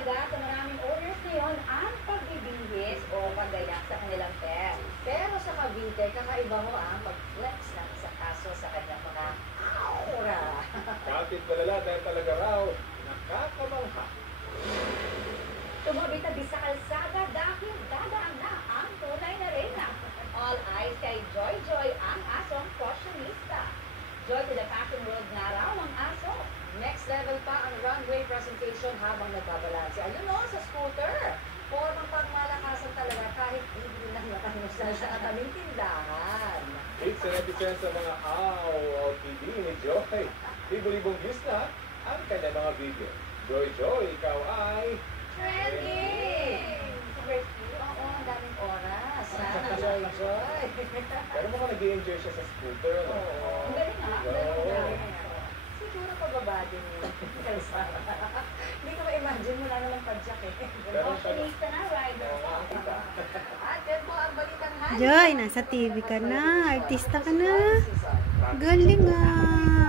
talaga sa maraming owners ngayon ang pagbibihis o paggayak sa kanilang pet. Pero sa Cavite, kakaiba mo ang pag-flex ng isang aso sa kanyang mga aura. Kapit palala dahil talaga raw nakakamangha. Tumabi-tabi sa kalsada dahil dadaan na ang tunay na reyna. All eyes kay Joy Joy, ang asong fashionista. Joy to the fashion world na raw ang aso. Next level pa ang runway presentation habang nagbabalanse. Ayun o, sa scooter. Formang pagmalakasan talaga kahit hindi lang nakahinusal sa katabing tindahan. Hits and episodes sa mga TV ni Joy. Libo-libong views na ang kanyang mga video. Joy Joy, ikaw ay... Trending! Super cute. Oo, ang daming oras. Joy Joy. Pero mukhang nag-i-enjoy siya sa scooter. No? Oo. Ang galing nga. Ang galing nga. Siguro pababa din yun. Hindi ko ma-imagine, wala naman padyak eh. Fashionista na, rider pa. At yan po ang balitang hali. Joy, nasa TV ka na. Artista ka na. Galing ah.